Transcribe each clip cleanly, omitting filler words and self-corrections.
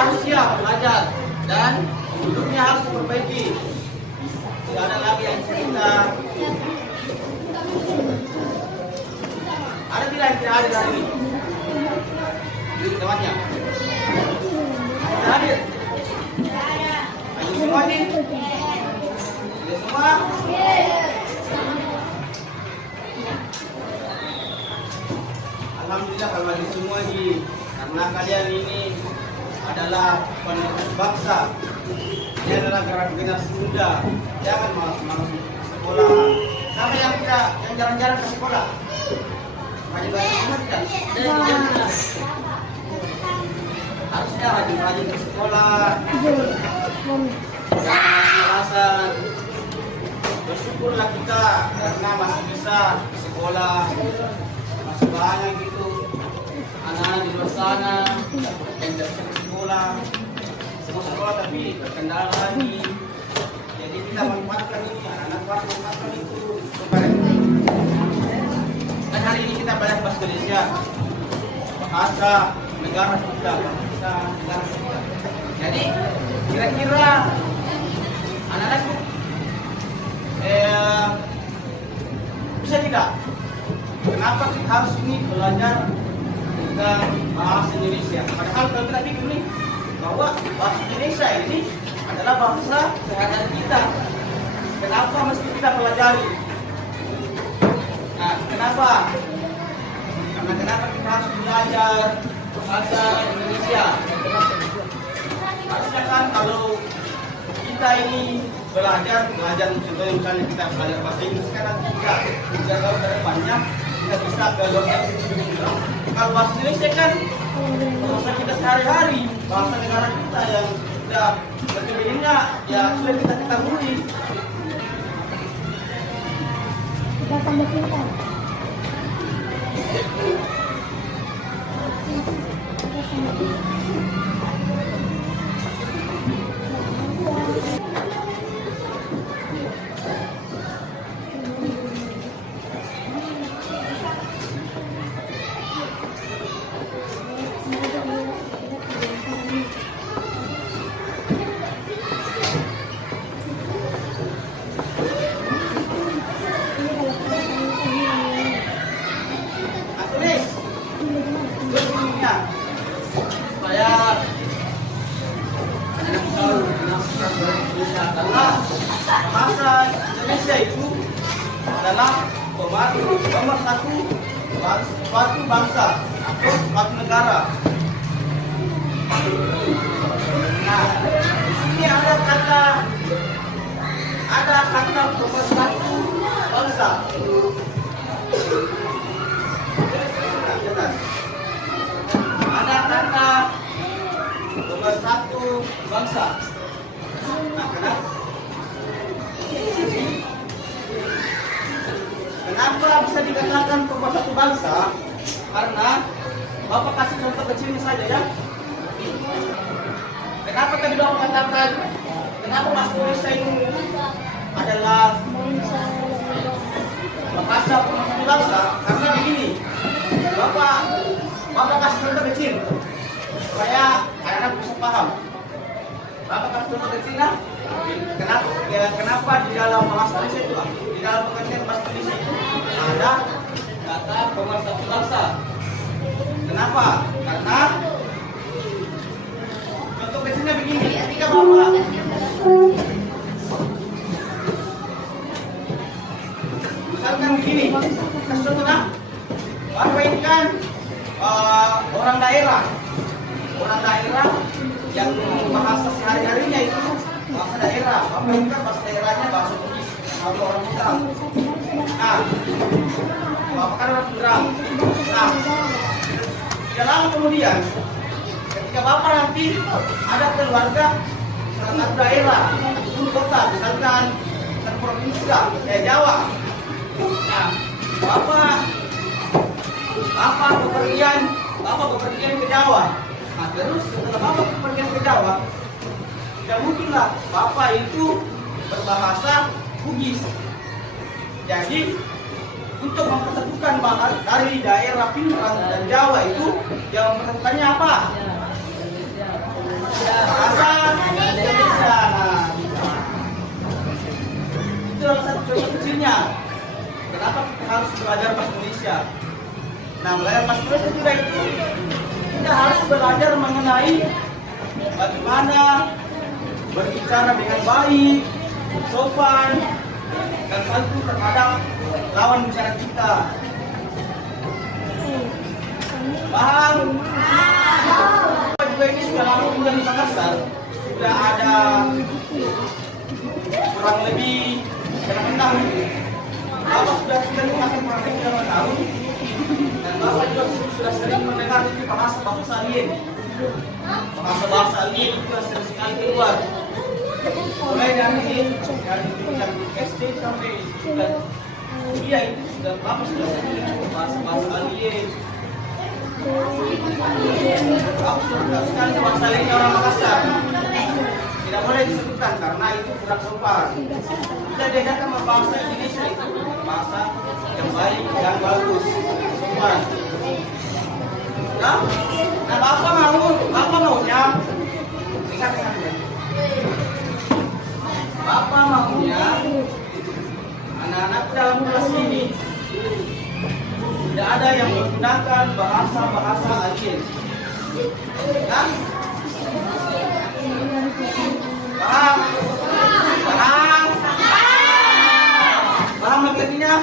harus siap belajar dan hidupnya harus diperbaiki. Tidak ada lagi yang cerita. Ada tidak yang tidak hadir hari ini? Temannya ada hadir? Ayo semua nih. Ayo semua. Alhamdulillah kalau hadir semua nih, karena kalian ini adalah penerus bangsa. Ini adalah generasi muda. Jangan malas-malas sekolah. Sama yang jarang-jarang ke sekolah. Rajin-rajin tidak? Harusnya rajin-rajin ke sekolah. Jangan alasan. Bersyukurlah kita karena masih bisa ke sekolah. Masih banyak gitu anak-anak di luar sana yang tidak bisa ke sekolah. Semua sekolah tapi berkendala lagi. Jadi kita manfaatkan ini, anak-anak manfaatkan itu. Dan hari ini kita belajar bahasa Indonesia, bahasa negara kita, bahasa negara kita. Jadi kira-kira anak-anak bisa tidak? Kenapa kita harus ini belajar tentang bahasa Indonesia? Padahal kalau kita pikir nih bahwa bahasa Indonesia ini adalah bahasa sehari-hari kita. Kenapa mesti kita pelajari? Nah, kenapa? Karena kenapa kita harus belajar bahasa Indonesia? Harusnya kan kalau kita ini belajar contohnya misalnya kita belajar bahasa Inggris sekarang kita tahu dari banyak kita bisa ke luar negeri. Kalau bahasa Indonesia kan bahasa kita sehari-hari, bahasa negara kita yang sudah berkembangnya ya sudah kita ketahui. Kita tambah pintar. Bahasa Indonesia itu adalah pemersatu suatu bangsa atau suatu negara. Nah, di sini ada kata pemersatu bangsa. Ada kata pemersatu bangsa. Nah, kenapa bisa dikatakan pemersatu bangsa? Karena Bapak kasih contoh kecilnya saja ya. Kenapa tadi Bapak katakan kenapa bahasa Indonesia itu adalah bahasa pemersatu bangsa? Karena begini, Bapak kasih contoh kecil supaya anak-anak bisa paham. Bapak kasih contoh kecil lah. Kenapa di dalam bahasa Indonesia itu, di dalam pengertian bahasa Indonesia itu ada kata pemersatu bangsa? Kenapa? Karena contoh kecilnya begini, ketika Bapak misalkan begini, kasih contoh nah, Bapak ini kan orang daerah yang bahasa sehari-harinya itu bahasa daerah. Bapak ini kan bahasa daerahnya bahasa Bugis, kalau orang Budrang. Nah, Bapak kan orang Budrang. Nah, tidak lama kemudian, ketika Bapak nanti ada keluarga satu daerah, satu kota, misalkan satu provinsi Jawa. Nah, Bapak bepergian ke Jawa. Nah, terus setelah Bapak bepergian ke Jawa, tidak mungkinlah Bapak itu berbahasa Bugis. Jadi untuk mempersatukan dari daerah Pindrang dan Jawa itu yang mempersatukannya apa? Nah, belajar pas kibas juga itu kita harus belajar mengenai bagaimana berbicara dengan baik, sopan, dan santun terhadap lawan bicara kita. Paham? Juga ini sudah lama tinggal di Makassar, sudah ada kurang lebih berapa tahun. Bapak sudah tinggal di Makassar kurang lebih berapa tahun, dan Bapak juga sudah sering mendengar itu bahasa alien. Bahasa alien itu sering sekali keluar. Mulai dari tingkat SD sampai tingkat kuliah itu sudah Bapak sudah sering bahasa alien. Aku suka sekali bahasa alien orang Makassar. Tidak boleh disebutkan karena itu kurang sopan. Kita diajarkan bahasa Indonesia itu bahasa yang baik, yang bagus, sopan. Nah, Bapak maunya ingat. Bapak maunya anak-anak dalam kelas ini tidak ada yang menggunakan bahasa alien. Kan? Paham? Paham? Paham lagi-laginya?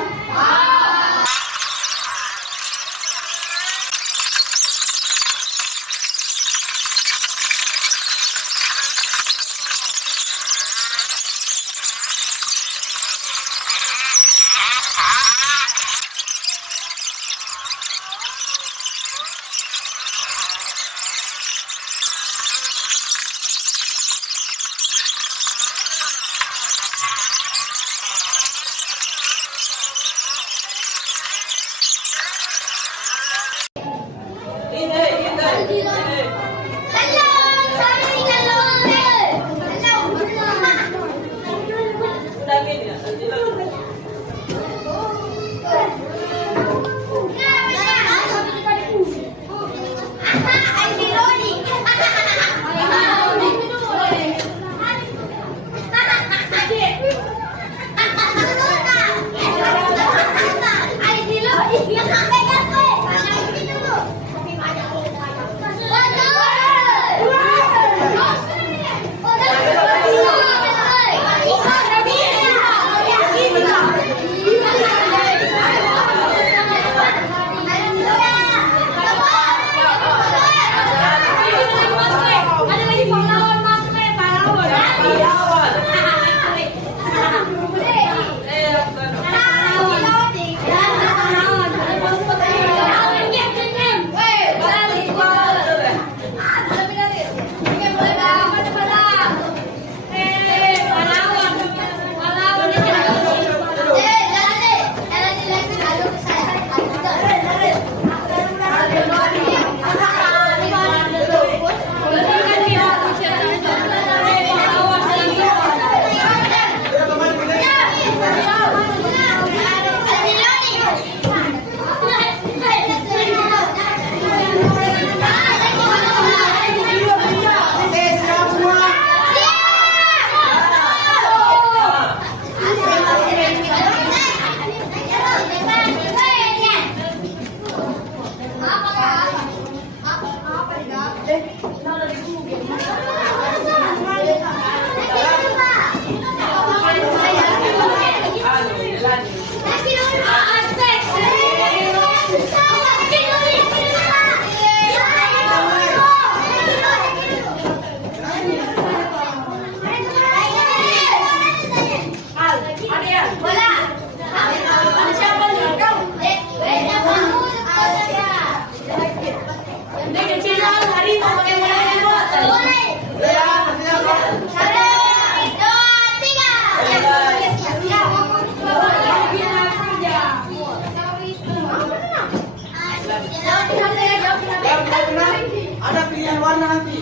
Ada pilihan warna nanti.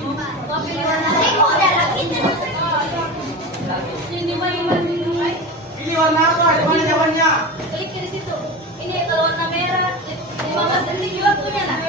Pilih warna apa? Di mana jawabannya? Klik di situ. Ini kalau warna merah, 15 juga punya nah.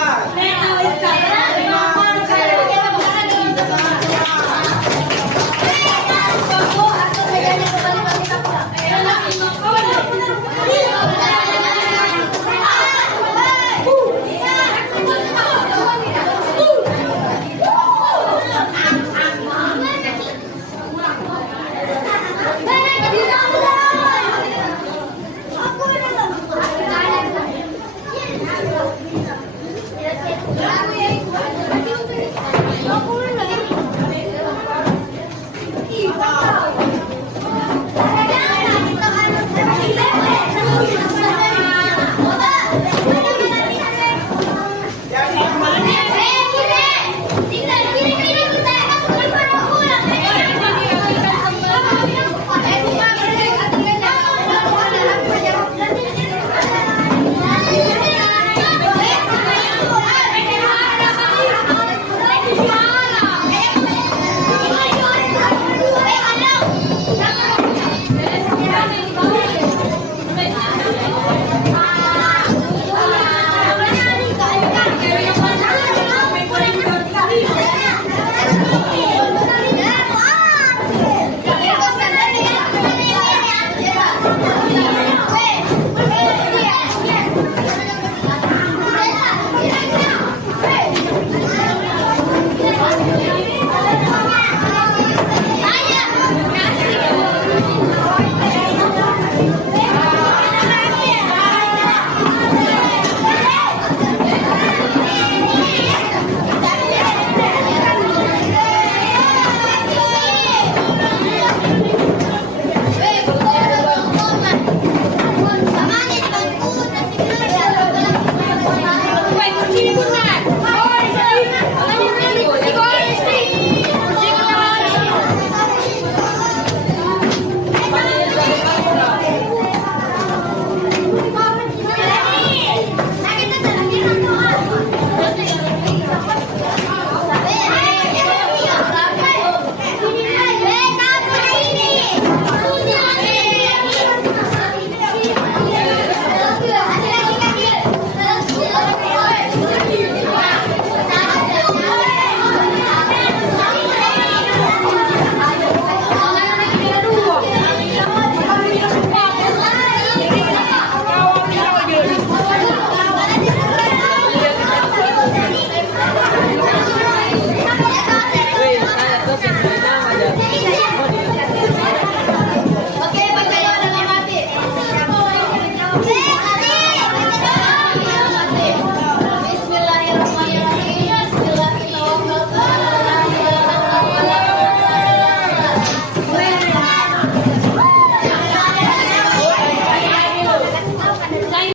Meron! Meron!